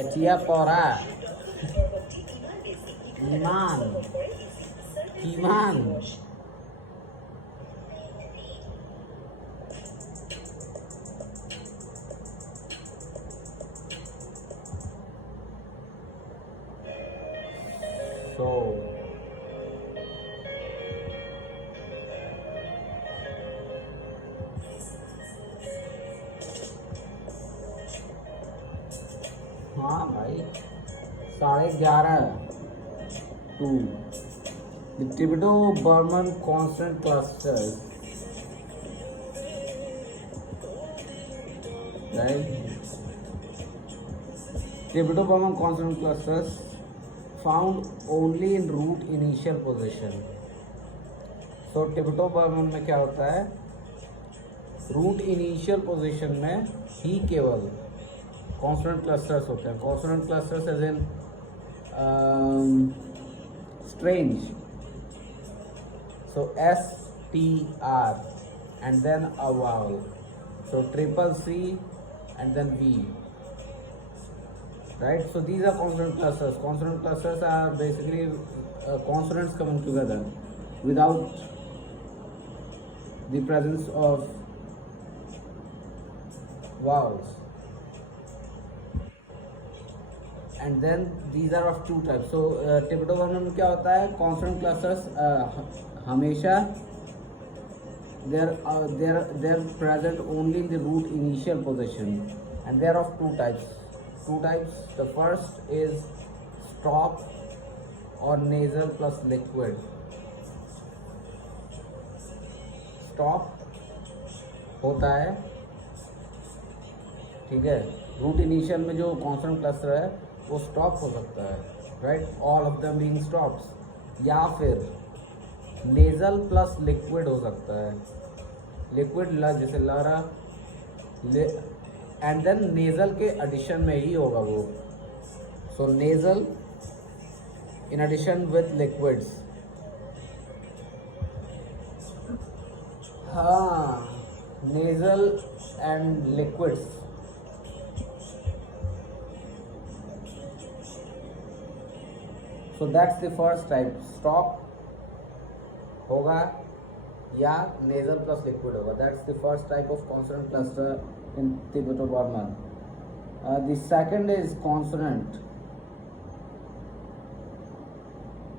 एचिया पोरा ईमान ईमान सो हाँ भाई 11:30 to the Tibeto-Burman consonant clusters, right? Tibeto-Burman consonant clusters found only in root initial position. So Tibeto-Burman में क्या होता है, रूट इनिशियल पोजीशन में ही केवल कॉन्सोनेंट क्लस्टर्स होते हैं. Consonant clusters as in strange. So S T R and then a vowel. So triple C and then V. Right. So these are consonant clusters. Consonant clusters are basically consonants coming together without the presence of vowels. And then these are of two types. So Tibeto-Burman में क्या होता है, consonant clusters हमेशा they're present only in the root initial position, and they are of two types. The first is stop or nasal plus liquid. Stop होता है, ठीक है. Root initial में जो कॉन्सोनेंट क्लस्टर है वो स्टॉप हो सकता है, right, all of them being stops. या फिर नेजल प्लस लिक्विड हो सकता है. लिक्विड जैसे लहरा, एंड देन नेजल के एडिशन में ही होगा वो. So nasal in addition with liquids. हाँ, nasal and liquids. So that's the first type. Stop होगा या नेजल प्लस लिक्विड होगा. That's the first type of consonant cluster in Tibeto-Burman. The second is consonant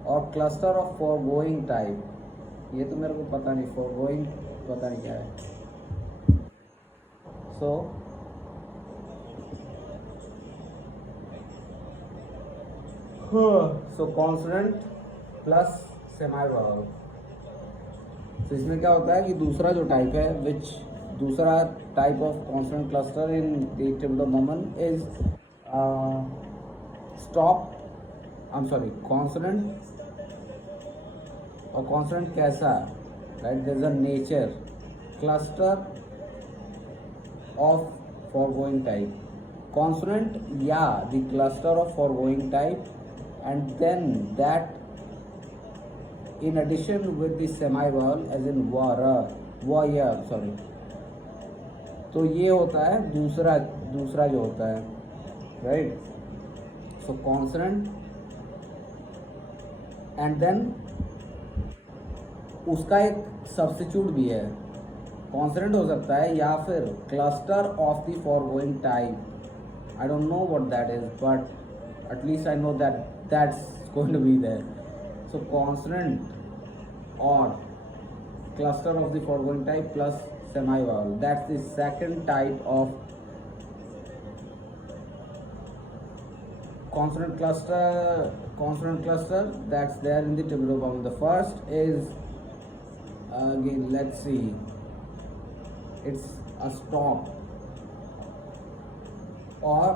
और cluster of foregoing type. ये तो मेरे को पता नहीं, फॉरगोइंग पता नहीं क्या है. सो कॉन्सोनेंट प्लस सेमी वावल. तो इसमें क्या होता है कि दूसरा जो टाइप है, दूसरा type of consonant cluster in Tibeto-Burman is stop. Consonant. और कॉन्सोनेंट कैसा, right, there is a nature cluster of foregoing type. Consonant या the cluster of foregoing type, and then that in addition with the semi vowel as in sorry. तो ये होता है दूसरा जो होता है, right. So consonant and then उसका एक सब्स्टिट्यूट भी है. कॉन्सोनेंट हो सकता है या फिर cluster of the foregoing type. I don't know what that is, but at least I know that that's going to be there. So consonant or cluster of the foregoing type plus semi-vowel. That's the second type of consonant cluster that's there in the Tibeto-Burman. The first is again, let's see, it's a stop or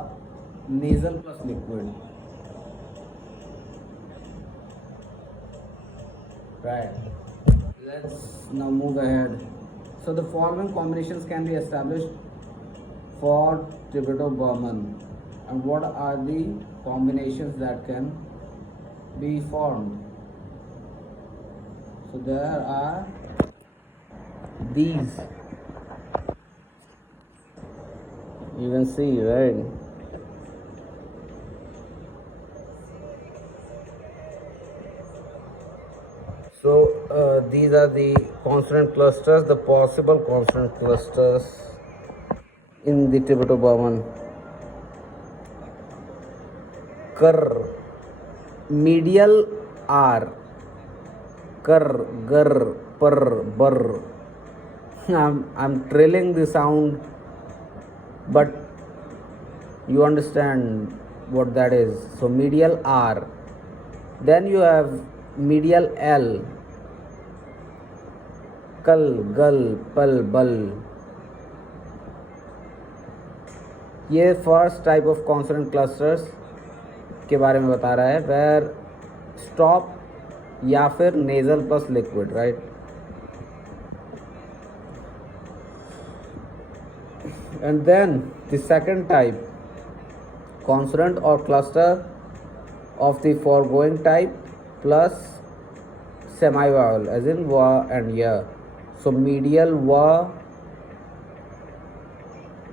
nasal plus liquid. Right. Let's now move ahead. So the following combinations can be established for Tibeto-Burman. And what are the combinations that can be formed? So there are these. You can see, right? So these are the consonant clusters, the possible consonant clusters in the Tibeto-Burman. Kar, medial R, kar, gar, par, bar. I'm trailing the sound, but you understand what that is. So medial R. Then you have medial L, kal, gal, pal, bal. ये first type of consonant clusters के बारे में बता रहा है, where stop या फिर nasal plus liquid, right. And then the second type, consonant or cluster of the foregoing type plus semi-vowel as in wa and ya. So medial wa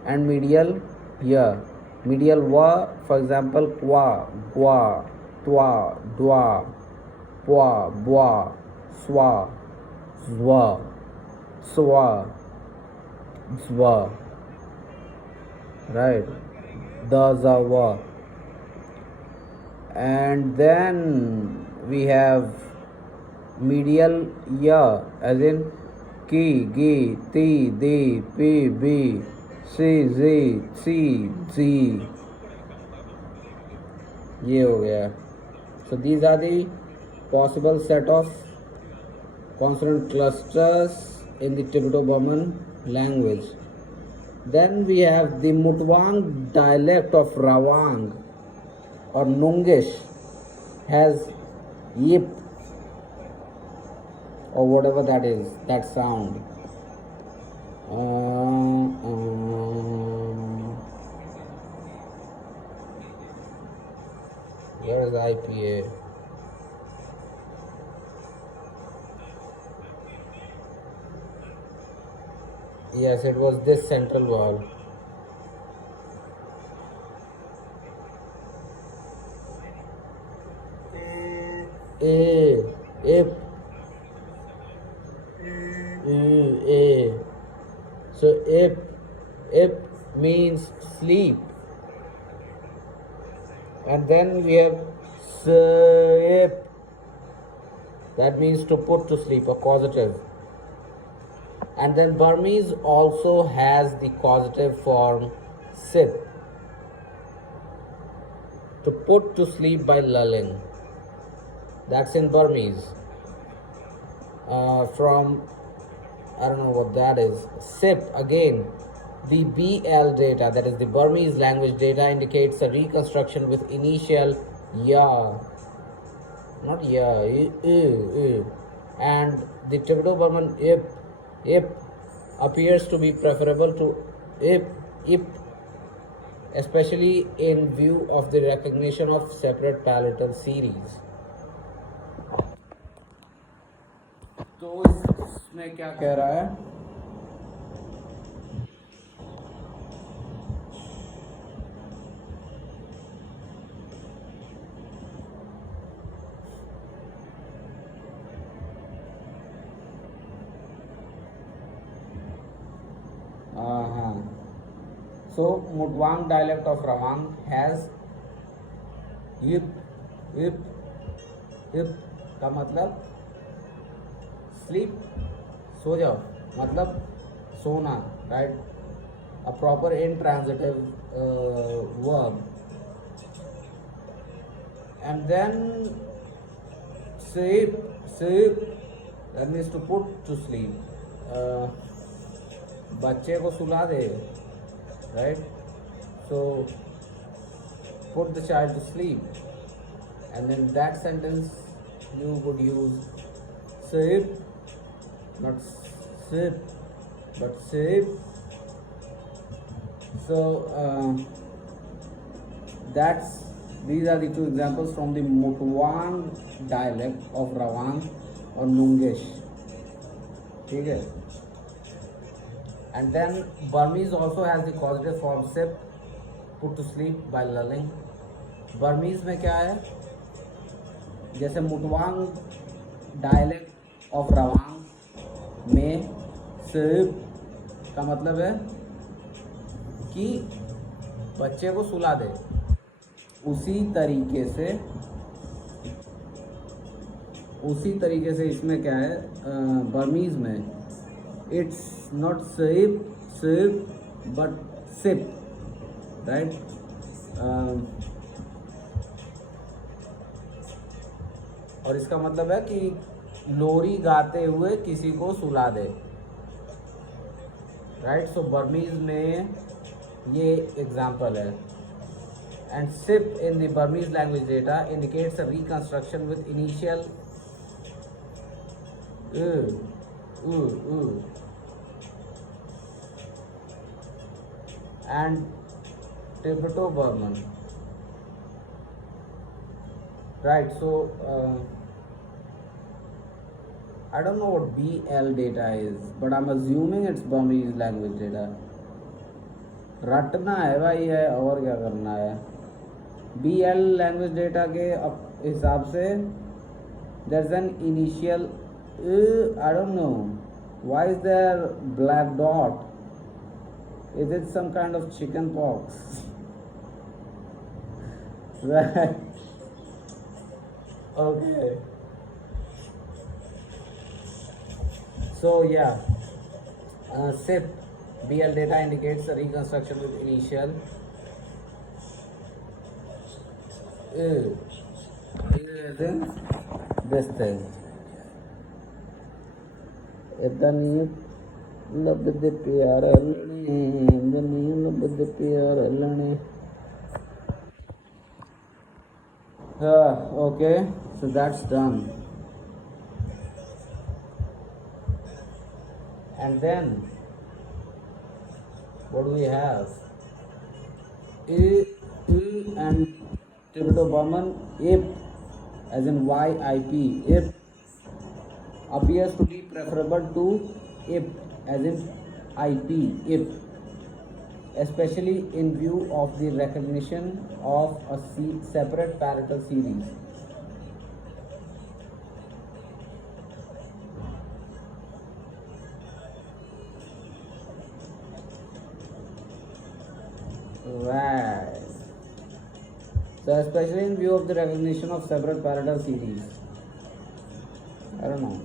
and medial ya. Medial wa, for example, kwa, gua, twa, dwa, pwa, bwa, swa, zwa, swa, zwa, right. The, za, wa. And then we have medial ya as in ki, gi, ti, di, pi, bi, si, zi, si, zi. ये हो गया. So these are the possible set of consonant clusters in the Tibeto-Burman language. Then we have the Mutwang dialect of Rawang or Nungish has yip or whatever that is, that sound. Here is IPA. Yes, it was this central vowel. Ip, a. So ip means sleep, and then we have sip. That means to put to sleep, a causative. And then Burmese also has the causative form sip, to put to sleep by lulling. That's in Burmese. From, I don't know what that is. Sip, again, the BL data, that is the Burmese language data, indicates a reconstruction with initial ya, not ya, and the Tibeto-Burman ip appears to be preferable to ip, especially in view of the recognition of separate palatal series. तो इसमें क्या कह रहा है? So Mutwang dialect of Rawang has ip का मतलब sleep, सो जाओ, मतलब सोना, right? A proper intransitive verb. And then sleep, that means to put to sleep. बच्चे को सुला दे, right? So put the child to sleep, and then that sentence you would use sleep, not sip, but sleep. So these are the two examples from the Mutwang dialect of Rawang or Nungish. ठीक है? And then Burmese also has the causative form sip, put to sleep by lulling. Burmese में क्या है? जैसे Mutwang dialect of रवांग में सिर्फ का मतलब है कि बच्चे को सुला दे। उसी तरीके से इसमें क्या है, बर्मीज में it's not sip but sip, right. और इसका मतलब है कि लोरी गाते हुए किसी को सुला दे, राइट। सो बर्मीज में ये एग्जाम्पल है। And sip in the Burmese language data indicates a reconstruction with initial and Tibeto-Burman, right? So I don't know what BL data is, but I'm assuming it's Burmese language data. रटना है भाई है, और क्या करना है। BL language data के हिसाब से there's an initial I don't know why is there black dot. Is it some kind of chicken pox? Right. Okay. So yeah, SIP BL data indicates the reconstruction with initial this thing. इतना नहीं लभदे प्यार हलने, नहीं लभदे प्यार हलने। Okay, so that's done. And then what do we have? And Tibeto-Burman, if as in YIP, if appears to be preferable to if as in IP, if, especially in view of the recognition of a separate parietal series. Right. So especially in view of the recognition of separate parietal series. I don't know.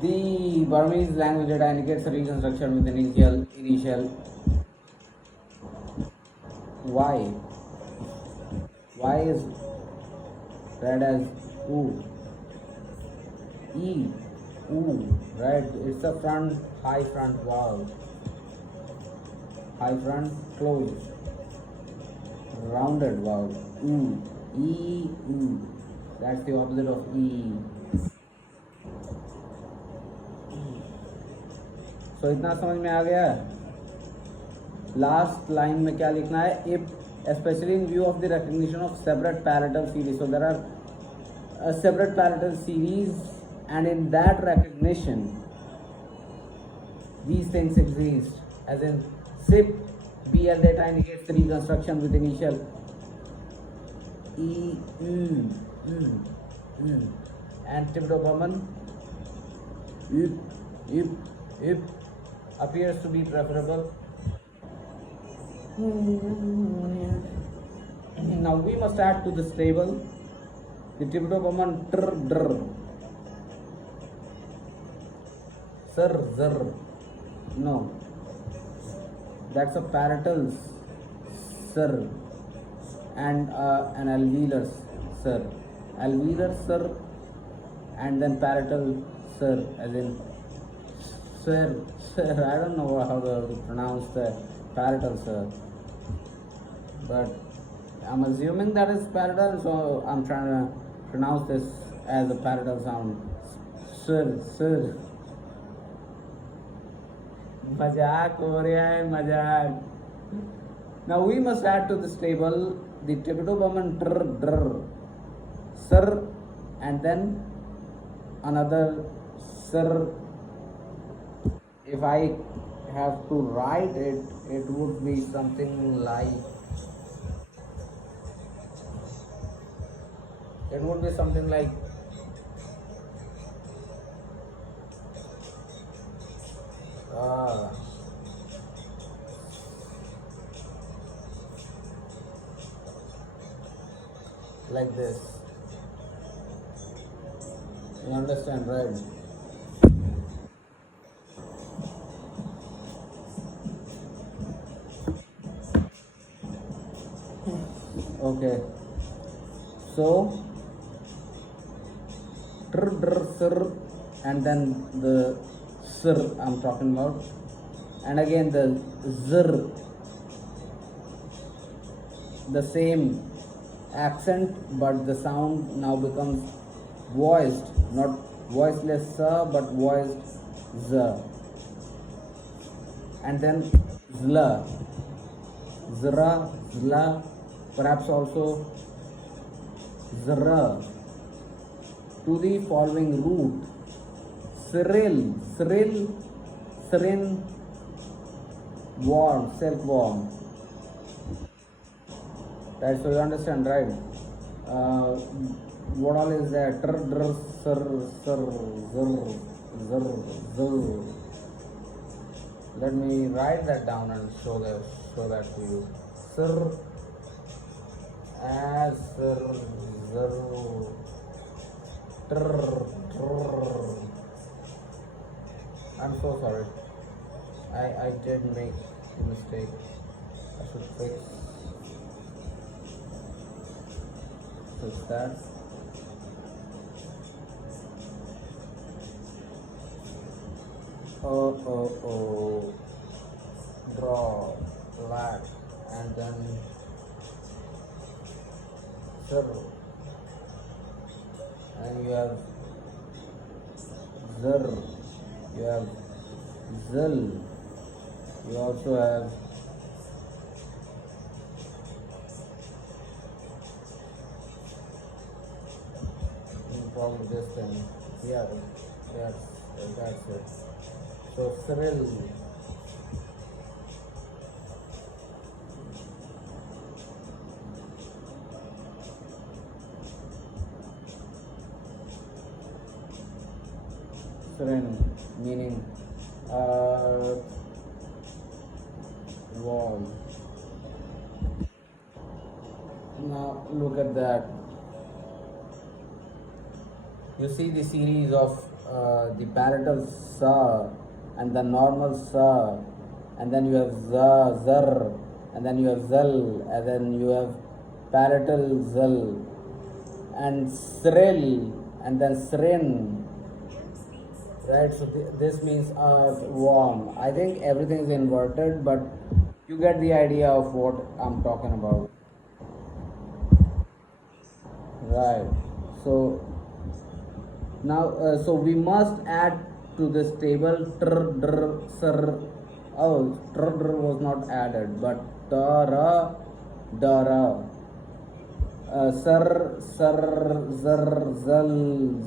The Burmese language data indicates a reconstruction with initial Y. Y is read as U. E, U, right? It's a high front vowel. High front closed. Rounded vowel. U. E, U. That's the opposite of E. तो इतना समझ में आ गया। Last line में क्या लिखना है, if especially in view of the recognition of separate parietal series. So there are a separate parietal series, and in that recognition these things exist, as in SIP BL data indicates the reconstruction with initial E, and Tibeto-Burman if appears to be preferable. Now we must add to this table the Tibeto-Burman tr, dr, sir, zr. No, that's a parietal sir and an alveolar sir. Alveolar sir and then parietal sir, as in sir. I don't know how to pronounce the parietal sir, but I'm assuming that is parietal, so I'm trying to pronounce this as a parietal sound. Sir. Mazak ho raha hai, mazak. Now we must add to this table the Tibeto-Burman dr, sir, and then another sir if I have to write it, it would be something like, it would be something like uh, like this. You understand, right? Okay. So tr dr sir, and then the sir I'm talking about, and again the zr, the same accent, but the sound now becomes voiced, not voiceless sir but voiced z, and then zla, zra, zla, perhaps also zra, to the following root Cyril, Cyril, Cyril, warm, self warm. Right, so you understand, right? What all is that? Tr, dr, sir, sir, zr, zr, zr. Let me write that down and show that to you. Sir, as, sir, zr, tr, tr. I'm so sorry. I did make a mistake. I should fix that. Oh. Draw, black, and then zero. And you have zr, you have zil, you also have probably this thing. Yeah, yes, that's it. So Cyril, Cyril meaning wall. Now look at that. You see the series of the palatal sa, and the normal sa, and then you have za, zar, and then you have zal, and then you have palatal zal, and sril, and then srin. Right, so this means warm. I think everything is inverted, but you get the idea of what I'm talking about. Right, so now so we must add to this table tr, dr, sir. Oh, tr, dr was not added, but dara, dara, sir, sir, zr, zal,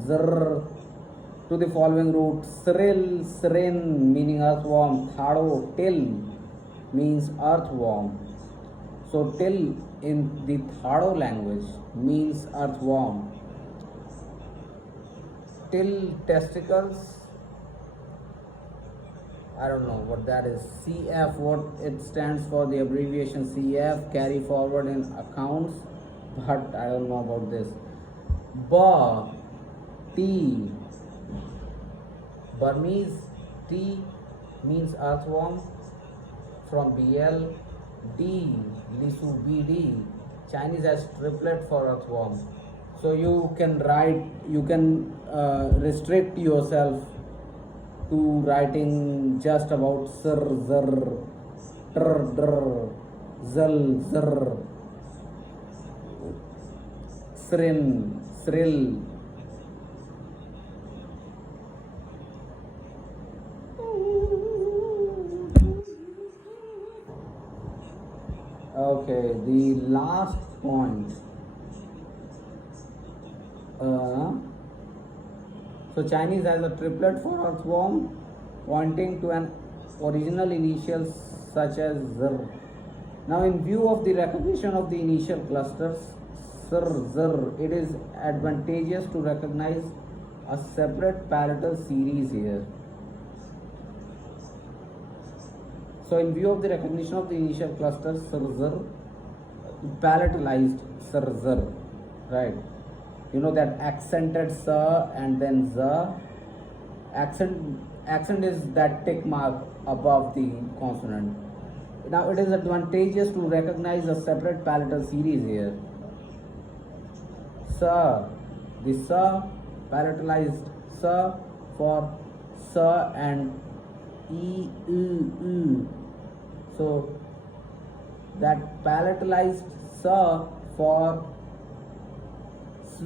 zr, to the following root Cyril, Sirin meaning earthworm, Thado, till means earthworm. So till in the Thado language means earthworm. Till testicles, I don't know what that is. CF, what it stands for, the abbreviation CF, carry forward in accounts, but I don't know about this. Ba, T, Burmese T means earthworm from BL. D, Lisu BD. Chinese has triplet for earthworm. So you can write, you can restrict yourself to writing just about sir, zr, tr, dr, zal, zr, srin, sril. Okay, the last point. So Chinese has a triplet for earthworm, pointing to an original initial such as zr. Now, in view of the recognition of the initial clusters zr, it is advantageous to recognize a separate palatal series here. So, in view of the recognition of the initial clusters zr, palatalized zr, right? You know that accented sa and then za. Accent is that tick mark above the consonant. Now it is advantageous to recognize a separate palatal series here. Sa, the sa, palatalized sa for sa and e, u. So that palatalized sa for s.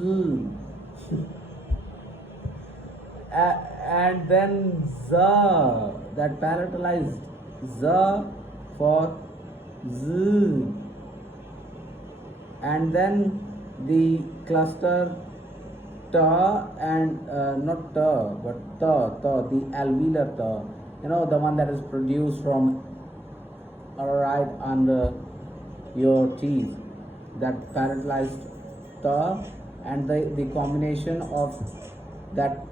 And then za, that palatalized za for z, and then the cluster ta and not ta but ta, the alveolar ta, you know, the one that is produced from right under your teeth, that palatalized ta, and the combination of that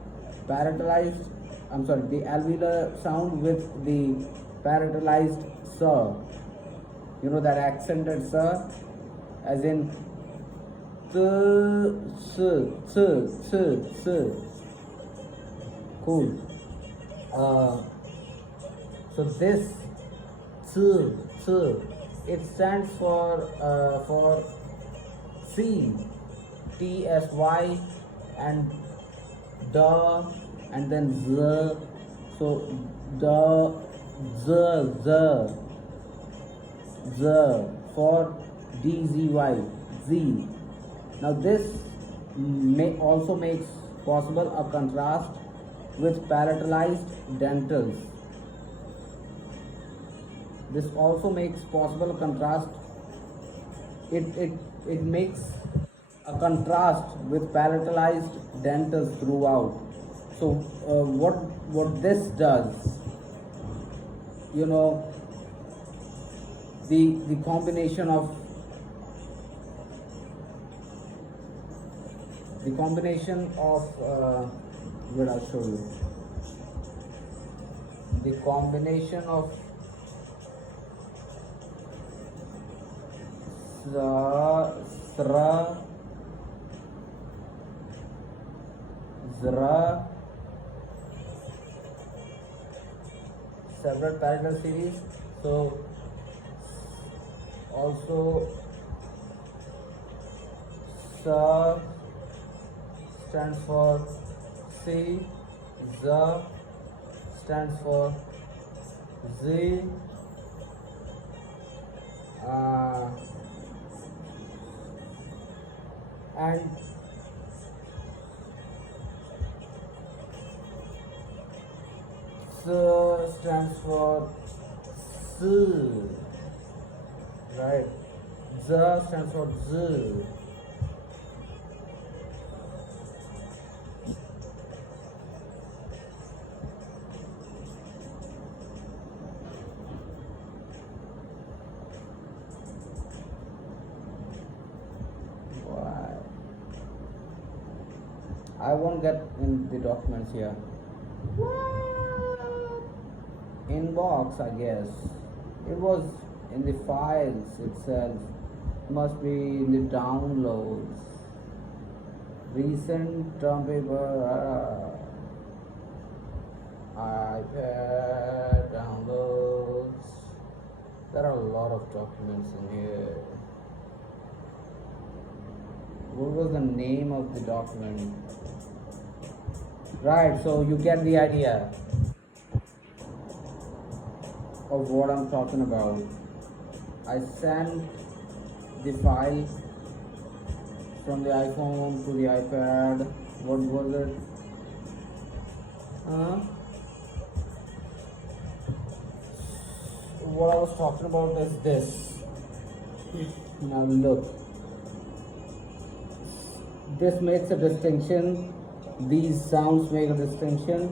palatalized, the alveolar sound with the palatalized sa, you know, that accented sa, as in cool. So this it stands for C, TSY, and da, and then z. So da, z for DZY, Z. Now this also makes possible a contrast with palatalized dentals. This also makes possible a contrast. It makes a contrast with palatalized dentals throughout. So what this does, you know, the combination of wait, I'll show you. The combination of sra, zra, separate palatal series. So also sa stands for C, za stands for Z, and S stands for S, right? Z stands for Z. I won't get in the documents here. Inbox, I guess. It was in the files itself. Must be in the downloads. Recent term paper. iPad downloads. There are a lot of documents in here. What was the name of the document? Right, so you get the idea of what I'm talking about. I sent the file from the iPhone to the iPad. What was it? What I was talking about is this. Now look. This makes a distinction. These sounds make a distinction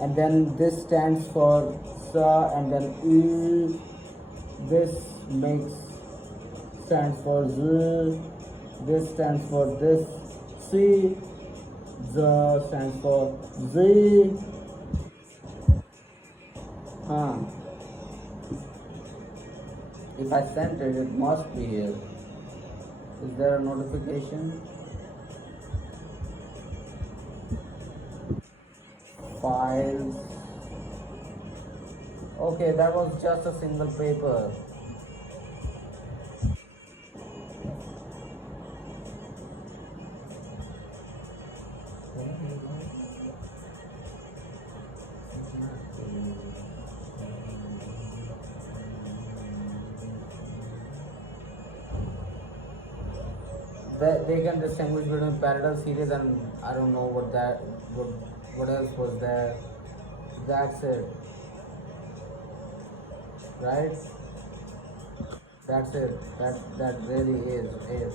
and then this stands for sa, and then u. This makes stands for z. This stands for this. C. Z stands for z. Huh. If I sent it, it must be here. Is there a notification? Files. Okay, that was just a single paper. They can distinguish between parallel series and I don't know what else was there. That's it, right? That's it. That really is.